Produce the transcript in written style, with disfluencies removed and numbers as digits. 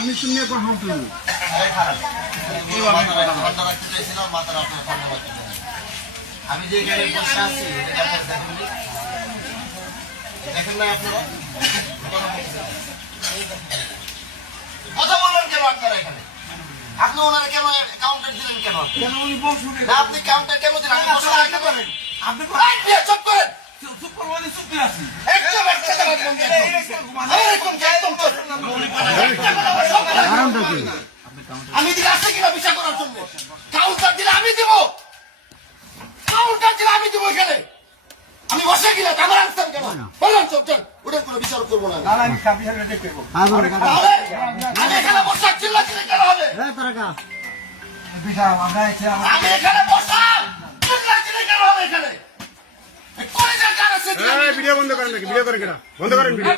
আপনি শুনে এখন হাত তুলুন। আমি যে গাড়ি বসে আছি দেখেন না আপনারা কথা বললেন কেন আপনারা এখানে? আপনি ওনারা কেন কাউন্টার দিলেন কেন? আপনি কাউন্টার কেন দিলেন? আপনি চুপ করেন। আমি দিলে আসছে কিনা বিচার করার জন্য? কাউন্টার দিলে আমি দিব, কাউন্টার দিলে আমি দিব এখানে। আমি বসে গেলে আমার আনসার কেন বললাম? চল চল, ওটার কোনো বিচার করবো না। আমি এখানে বসা চিল্লা চিল্লি কেন হবে? আমি এখানে বসা চিল্লা চিল্লি কেন হবে? এখানে ভিডিও বন্ধ করেন নাকি? ভিডিও করেন কেন? বন্ধ করেন ভিডিও।